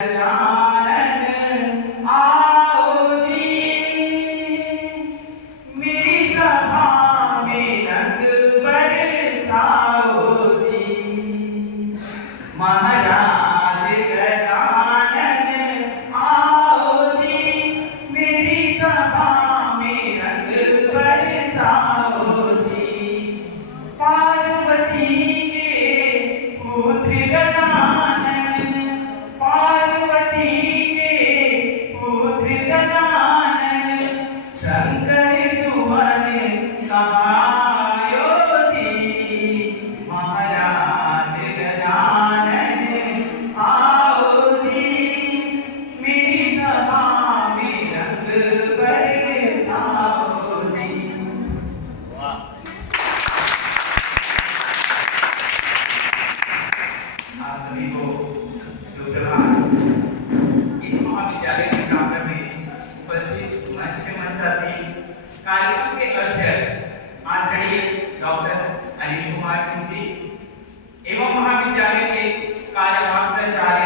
गजानन आओ जी, मेरी सभा में रंग बरसाओ जी। महाराज गजानन आओ जी, मेरी सभा में रंग बरसाओ जी। पार्वती के पुत्र गजानन, पार्वती के पुत्र गजानन, शंकर सुवन कहायो जी। महाराज गजानन आओ जी, मेरी सभा में रंग बरसाओ जी। आप सभी को सुप्रभात। इस महाविद्यालय के प्रांगण में उपस्थित मंच के मंचासीन कार्यक्रम के अध्यक्ष आदरणीय डॉक्टर अनिल कुमार सिंह जी एवं महाविद्यालय के कार्यवाहक प्राचार्य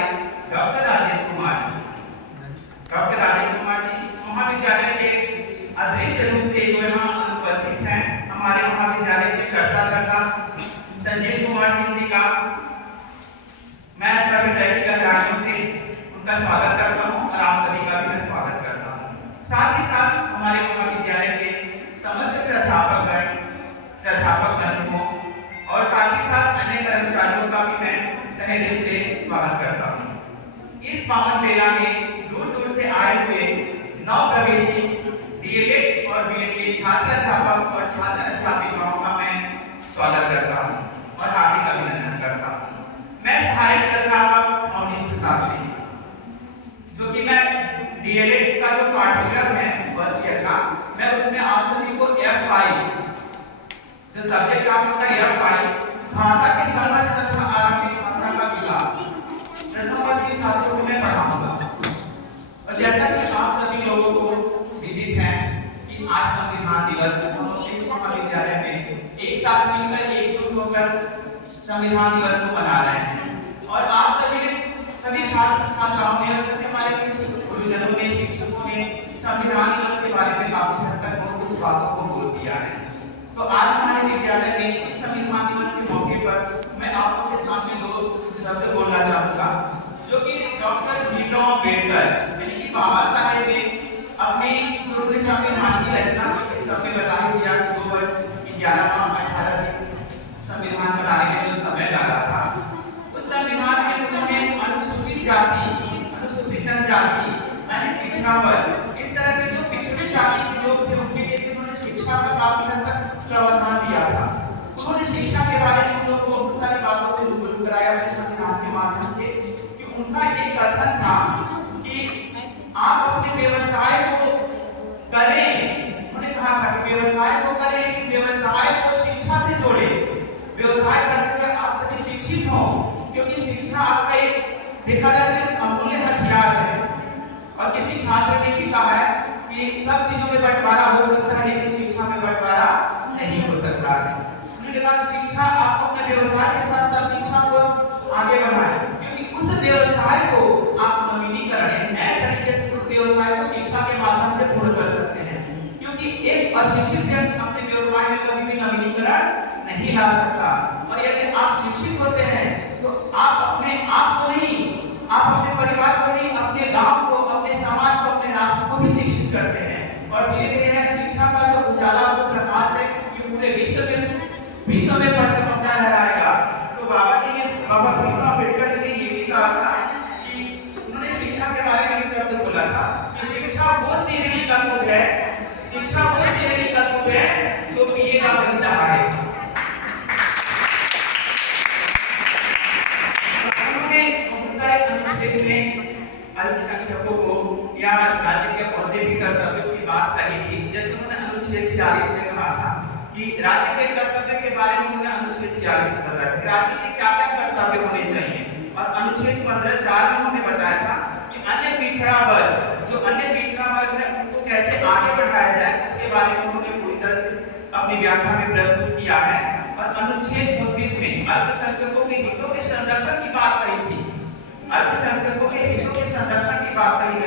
डॉक्टर राजेश कुमार जी, महाविद्यालय के अदृश्य रूप से जो यहाँ उपस्थित हैं हमारे महाविद्यालय के कर्ता धर्ता संजय कुमार सिंह जी का मैं सर्वहृदय की गहराइयों से उनका स्वागत करता हूं और आप सभी का भी मैं स्वागत करता हूं। साथ ही साथ हमारे महाविद्यालय के समस्त प्राध्यापक बंधुओं और साथ ही साथ अन्य कर्मचारियों का भी मैं तहे दिल से स्वागत करता हूं। इस पावन मेला में दूर दूर से आए हुए नव प्रवेशी डीएलएड और बीएड के छात्र अध्यापक और छात्र अध्यापिकाओं का मैं स्वागत करता हूं और हार्दिक अभिनंदन करता हूं। मैं सहायक प्राध्यापक अवनीश प्रताप सिंह, जो कि मैं डीएलएड का जो पाठ्यक्रम है फर्स्ट ईयर का, मैं उसमें आप सभी को F5 जो सब्जेक्ट आपका F5 भाषा की समझ तथा आरंभिक भाषा का विकास प्रथम वर्ष के छात्रों को मैं पढ़ाऊंगा। और जैसा कि आप सभी लोगों को विदित है कि आज संविधान दिवस हम इस महाविद्यालय में एक साथ मिलकर एकजुट होकर संविधान दिवस को मना रहे हैं। और आप सभी छात्र छात्राओं ने और सभी हमारे गुरुजनों ने, शिक्षकों ने संविधान दिवस के बारे में काफी हद तक बहुत कुछ बातों को बोल दिया है। तो आज हमारे विद्यालय में इस संविधान दिवस के मौके पर मैं आप लोगों के सामने दो शब्द बोलना चाहूंगा, जो कि डॉक्टर भीमराव अम्बेडकर यानी कि बाबा साहेब ने अपनी जो संविधान की रचना की थी, सबने बता ही दिया कि 2 वर्ष 11 माह 18 दिन संविधान बनाने में जो समय लगा था। उस संविधान में उन्होंने अनुसूचित जाति, अनुसूचित जनजाति, अन्य पिछड़ा वर्ग, इस तरह के जो पिछड़े जाति के लोग थे उनके लिए उन्होंने शिक्षा का काफी हद तक प्रावधान दिया था। उन्होंने शिक्षा के बारे में उन लोगों को बहुत सारी बातों से रूबरू कराया अपने संविधान के माध्यम से। कि उनका एक कथन था कि आप अपने व्यवसाय को करें, उन्होंने कहा था कि व्यवसाय को करें लेकिन व्यवसाय को शिक्षा से जोड़ें। व्यवसाय करते हुए आप सभी शिक्षित हो, क्योंकि शिक्षा आपका एक देखा जाए तो अमूल्य हथियार है। और किसी छात्र ने भी कहा है कि सब चीजों में बंटवारा हो सकता है लेकिन शिक्षा में बंटवारा नहीं हो सकता है। उन्होंने कहा कि शिक्षा आपको अपने व्यवसाय के साथ साथ शिक्षा को आगे बढ़ाएं, क्योंकि उस व्यवसाय को आप नवीनीकरण नए तरीके से उस व्यवसाय को शिक्षा के माध्यम से पूर्ण कर सकते हैं। क्योंकि एक अशिक्षित व्यक्ति अपने व्यवसाय में कभी भी नवीनीकरण नहीं ला सकता। और यदि आप शिक्षित होते हैं तो आप अपने आप को नहीं, आप अपने परिवार को नहीं, अपने गांव को, अपने समाज को, अपने राष्ट्र को भी शिक्षित करते हैं। और धीरे धीरे शिक्षा का जो उजाला, जो प्रकाश है, ये पूरे विश्व में परचम अपना लहराएगा। तो बाबा भीमराव अम्बेडकर जी ने ये भी कहा था कि उन्होंने शिक्षा के बारे में शब्द बोला था कि शिक्षा वो सीढ़ी का तत्व है, शिक्षा वो सीढ़ी का तत्व है जो पिएगा वही दहाड़े। अल्पसंख्यकों को या राज्य के औहदे भी कर्तव्यों की बात कही थी। जैसे उन्होंने अनुच्छेद 46 में कहा था कि राज्य के कर्तव्य के बारे में उन्होंने अनुच्छेद 46 में बताया कि राज्य के क्या-क्या कर्तव्य होने चाहिए। और अनुच्छेद 15(4) में उन्होंने बताया था कि अन्य पिछड़ा वर्ग है उनको कैसे आगे बढ़ाया जाए, उसके बारे में उन्होंने पूरी तरह से अपनी व्याख्या में प्रस्तुत किया है। और अनुच्छेद 29 में अल्पसंख्यकों के हितों के संरक्षण की बात कही थी। अल्पसंख्यकों के हितों के बात कही गई